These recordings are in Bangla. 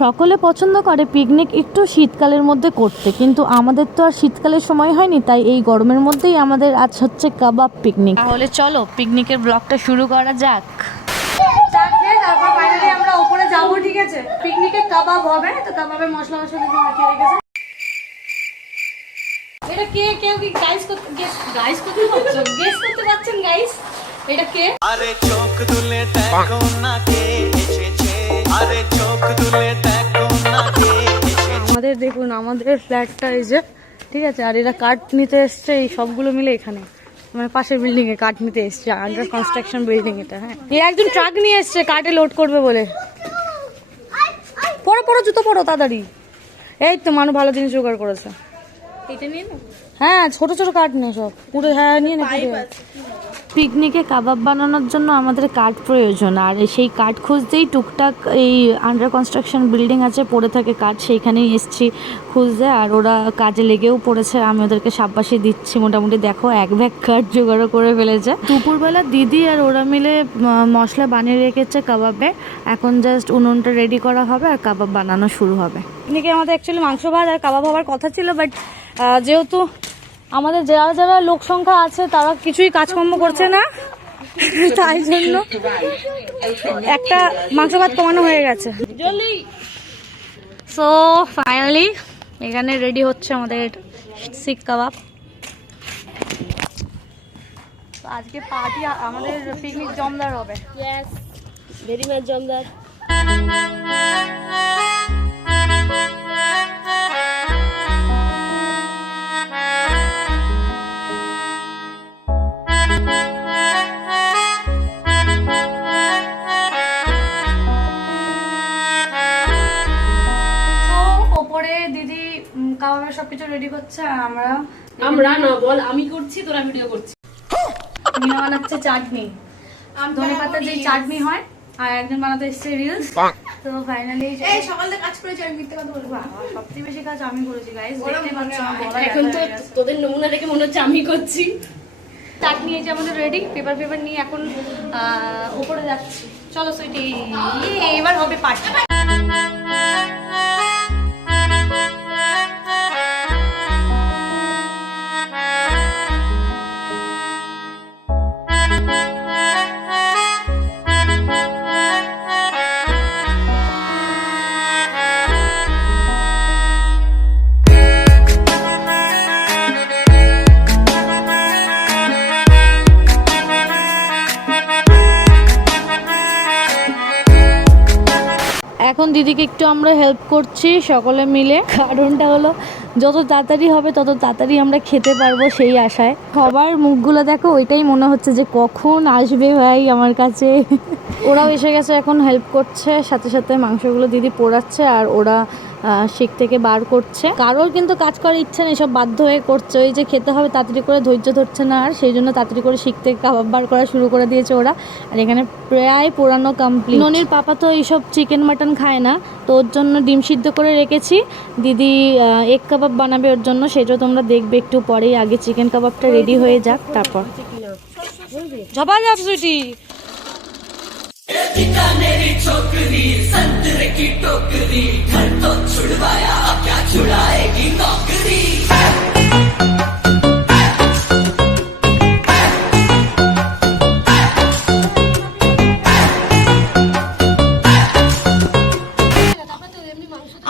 সকলে পছন্দ করে পিকনিক একটু শীতকালের মধ্যে করতে, কিন্তু আমাদের তো আর শীতকালের সময় হয়নি, তাই এই গরমের মধ্যেই আমাদের আজ হচ্ছে কাবাব পিকনিক। তাহলে চলো পিকনিকের ব্লগটা শুরু করা যাক। তারপর ফাইনালি আমরা উপরে যাবো, ঠিক আছে? পিকনিকে কাবাব হবে, তো কাবাবের মশলা মশলা দিয়ে মাখিয়ে রেখেছে। এটা কে? কেউ কি গাইস করতে পারছেন গাইস? এটা কে? আরে চোখ তুলে দেখো না কে এসেছে, আরে চোখ তুলে দেখো না কে এসেছে। আমাদের দেখুন, আমাদের ফ্ল্যাটটা এই যে, ঠিক আছে? আর এরা কাঠ নিতে এসছে, এই সবগুলো মিলে এখানে মানে পাশের বিল্ডিং এ কাঠ নিতে এসছে, আন্ডার কনস্ট্রাকশন বিল্ডিং এটা। হ্যাঁ, একজন ট্রাক নিয়ে এসছে কাঠে লোড করবে বলে। পড়ো জুতো পড়ো তাড়াতাড়ি। এই তো মানুষ ভালো জিনিস জোগাড় করেছে। এটা নিয়ে না? হ্যাঁ, ছোট ছোট কাঠ নিয়ে সব পুরো। হ্যাঁ, নিয়ে না। পিকনিকে কাবাব বানানোর জন্য আমাদের কাঠ প্রয়োজন, আর সেই কাঠ খুঁজতেই টুকটাক এই আন্ডার কনস্ট্রাকশন বিল্ডিং আছে পড়ে থাকে কাঠ, সেইখানেই এসছি খুঁজতে। আর ওরা কাজে লেগেও পড়েছে, আমি ওদেরকে সাব্বাসি দিচ্ছি। মোটামুটি দেখো এক ব্যাগ কাঠ জোগাড়ও করে ফেলেছে। দুপুরবেলা দিদি আর ওরা মিলে মশলা বানিয়ে রেখেছে কাবাবে। এখন জাস্ট উনুনটা রেডি করা হবে আর কাবাব বানানো শুরু হবে। পিকনিকে আমাদের অ্যাকচুয়ালি মাংস ভাত আর কাবাব হওয়ার কথা ছিল, বাট যেহেতু আমাদের যারা যারা লোক সংখ্যা আছে তারা কিছুই কাজকর্ম করছে না, তাই জন্য একটা মাংস ভাত কমানো হয়ে গেছে। সো ফাইনালি এখানে রেডি হচ্ছে আমাদের শিক কাবাব। আজকে পার্টি, আমাদের পিকনিক জমদার হবে। ভেরি মাচ জমদার। দিদি কাবাবের সবকিছু রেডি করছে, আর আমরা না বল, আমি করছি, তোরা ভিডিও করছিস। মিনা বানাচ্ছে চাটনি, ধনে পাতার যে চাটনি হয়, আর একজন বানাতে এসছে রিলস। তো ফাইনালি এই সকালে কাজ করেছি, আমি মিথ্যে কথা বলবো? সবচেয়ে বেশি কাজ আমি করেছি গাইস, দেখতে পাচ্ছ আমার গলা। এখন তো তোদের নমুনা দেখে মনে হচ্ছে আমি করছি। চাটনি এই যে আমাদের রেডি, পেপার নিয়ে এখন উপরে যাচ্ছি। চলো সুইটি, এবার হবে পার্টি। এখন দিদিকে একটু আমরা হেল্প করছি সকলে মিলে, কারণটা হলো যত তাড়াতাড়ি হবে তত তাড়াতাড়ি আমরা খেতে পারবো সেই আশায়। সবার মুখগুলো দেখো, ওইটাই মনে হচ্ছে যে কখন আসবে ভাই আমার কাছে। ওরাও এসে গেছে, এখন হেল্প করছে, সাথে সাথে মাংসগুলো দিদি পোড়াচ্ছে আর ওরা শিক থেকে বার করছে। কারোর কিন্তু কাজ করার ইচ্ছা নেই, সব বাধ্য হয়ে করছে। ওই যে খেতে হবে তাড়াতাড়ি করে, ধৈর্য ধরছে না, আর সেই জন্য তাড়াতাড়ি করে শিক থেকে কাবাব বার করা শুরু করে দিয়েছে ওরা। আর এখানে প্রায় পোড়ানো কমপ্লিট। ননির পাপা তো এইসব চিকেন মাটন খায় না, তো ওর জন্য ডিম সিদ্ধ করে রেখেছি। দিদি এগ কাবাব বানাবে ওর জন্য, সেটা তোমরা দেখবে একটু পরেই। আগে চিকেন কাবাবটা রেডি হয়ে যাক, তারপর ঝপা যাক সুইটি। छोकरी संतरे की टोकरी, घर तो छुड़वाया, क्या छुड़ाएगी नौकरी।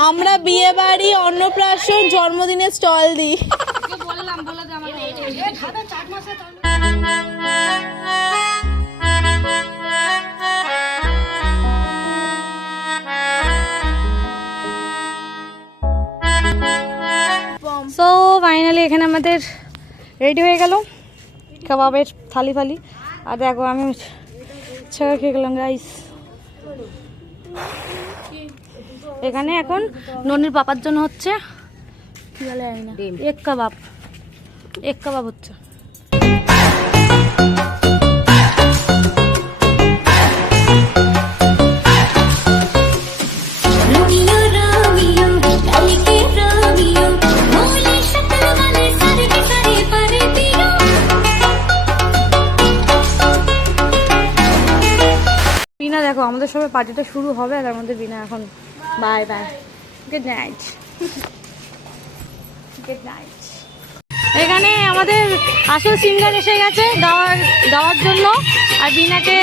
আমরা বিয়ে বাড়ি, অন্নপ্রাশন, জন্মদিনের স্টল দিই। সো ফাইনালি এখানে আমাদের রেডি হয়ে গেল কাবাবের থালি ফালি। আর দেখো আমি ছাড়া খেয়ে গেলাম গাইস। এখানে এখন ননির পাপার জন্য হচ্ছে কি বলে না, এক কাবাব হচ্ছে। আমাদের সবাই পার্টিটা শুরু হবে, আর তার মধ্যে বিনা এখন bye bye, good night, good night. এখানে আমাদের আসল সিঙ্গার এসে গেছে গাওয়ার জন্য, আর বিনাকে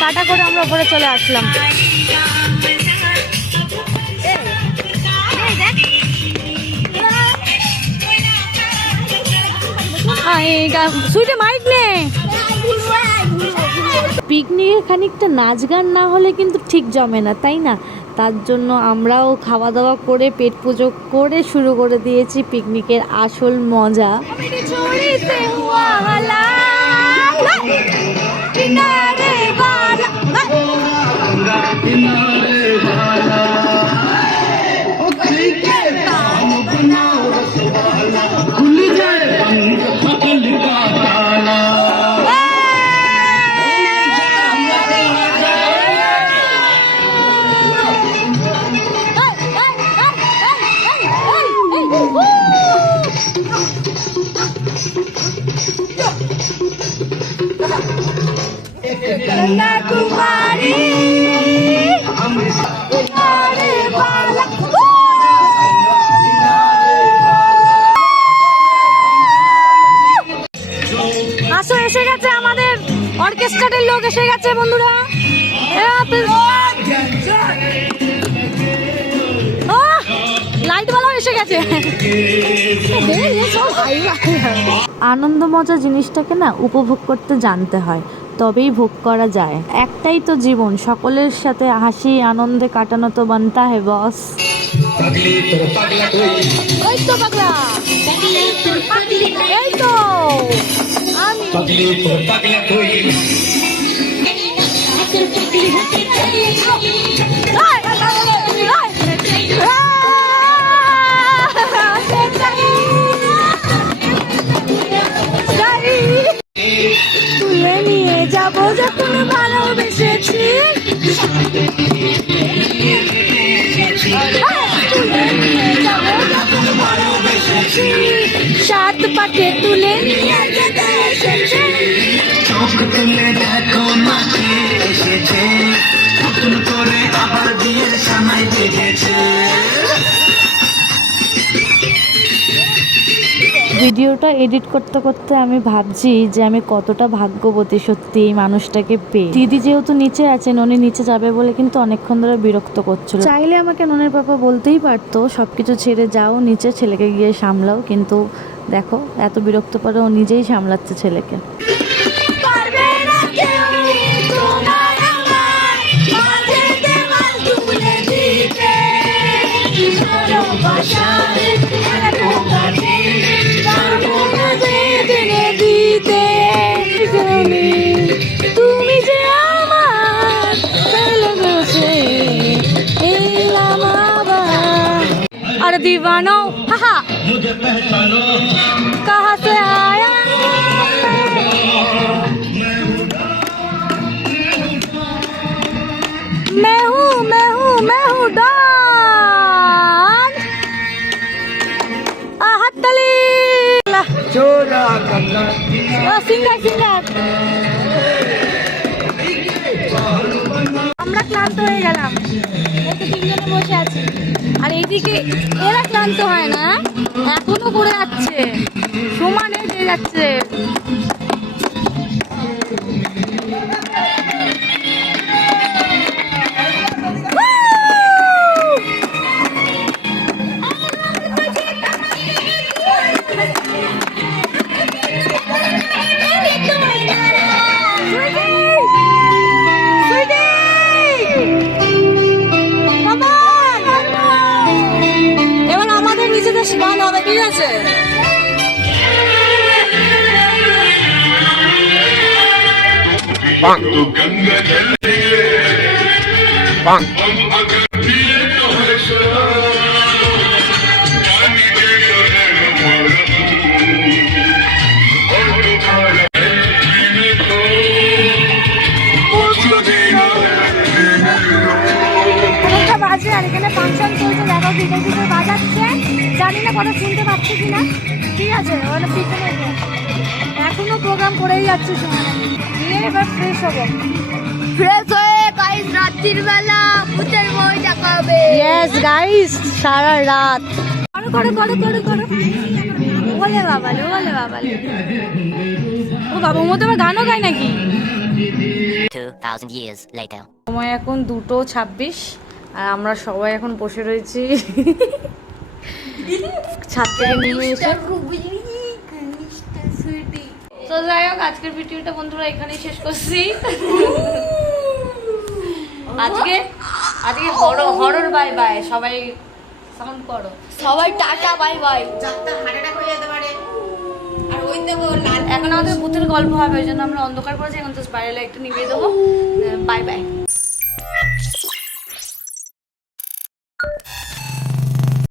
টাটা করে আমরা উপরে চলে আসলাম। সুইটে মাইক নে। পিকনিকে খানিকটা নাচ গান না হলে কিন্তু ঠিক জমে না, তাই না? তার জন্য আমরাও খাওয়া দাওয়া করে পেট পুজো করে শুরু করে দিয়েছি পিকনিকের আসল মজা। আসো, এসে গেছে আমাদের অর্কেস্ট্রাটের লোক এসে গেছে বন্ধুরা। লাইটওয়ালাও এসে গেছে। আনন্দ মজা জিনিসটাকে না উপভোগ করতে জানতে হয়, তবেই ভোগ করা যায়। একটাই তো জীবন, সকলের সাথে হাসি আনন্দে কাটানো তো বানতা হে বস। এই তো পাগলা, এই তো তুলে নিয়ে যাবো যখন ভালোবেসেছি, সাত পাকে তুলে নিয়ে যেতে এসেছি। চোখ তুলে দেখো না কে এসেছে, নতুন করে আবার বিয়ের সময় জেগেছে। ভিডিওটা এডিট করতে করতে আমি ভাবছি যে আমি কতটা ভাগ্যবতী সত্যি এই মানুষটাকে পেয়ে। দিদি যেহেতু নিচে আছে, ননি নিচে যাবে বলে কিন্তু অনেকক্ষণ ধরে বিরক্ত করছিল। চাইলে আমাকে ননির পাপা বলতেই পারতো সবকিছু ছেড়ে যাও নিচে, ছেলেকে গিয়ে সামলাও, কিন্তু দেখো এত বিরক্ত করে ও নিজেই সামলাচ্ছে ছেলেকে। তুমি যে আমার এলাম আবার। अरे दीवानो हाहा कहाँ से आया मैं हूँ डॉन हत्तली सिंगर আমরা ক্লান্ত হয়ে গেলাম, তিনজনে বসে আছি, আর এইদিকে এরা ক্লান্ত হয় না, এখনো পড়ে যাচ্ছে, সমানে দিয়ে যাচ্ছে। এবার আমাদের নিজেদের গান হবে, ঠিক আছে? বাজে আর এখানে ফাংশন চলছে, দেখো ভিতরে ভিতরে বাজাচ্ছে, জানি না কথা শুনতে পাচ্ছি কিনা, ঠিক আছে? ওখানে পিছনে এখনো প্রোগ্রাম করেই যাচ্ছে, সময় নিয়ে এবার ফ্রেশ হবো, ফ্রেশ হয়ে গাইস রাত্রির বেলা ভূতের বই দেখাবে। ইয়েস গাইস, সারা রাত করো করো করো করো করো। ওলে বাবালে, ওলে বাবালে। ও বাবা, ও তো আবার গানও গায় নাকি? 2,000 years later. সময় এখন 2:26 আর আমরা সবাই এখন বসে রয়েছি ছাদ থেকে নেমে এসে। তো যাই হোক, আজকের ভিডিওটা বন্ধুরা এখানেই শেষ করছি। আজকে হরর বাই বাই, সবাই সাউন্ড করো, সবাই টাটা বাই বাই। এখন আমাদের ভূতের গল্প হবে, ওই জন্য আমরা অন্ধকার করেছি, এখন তো স্পাইরাল একটা নিভিয়ে দেবো। Bye bye.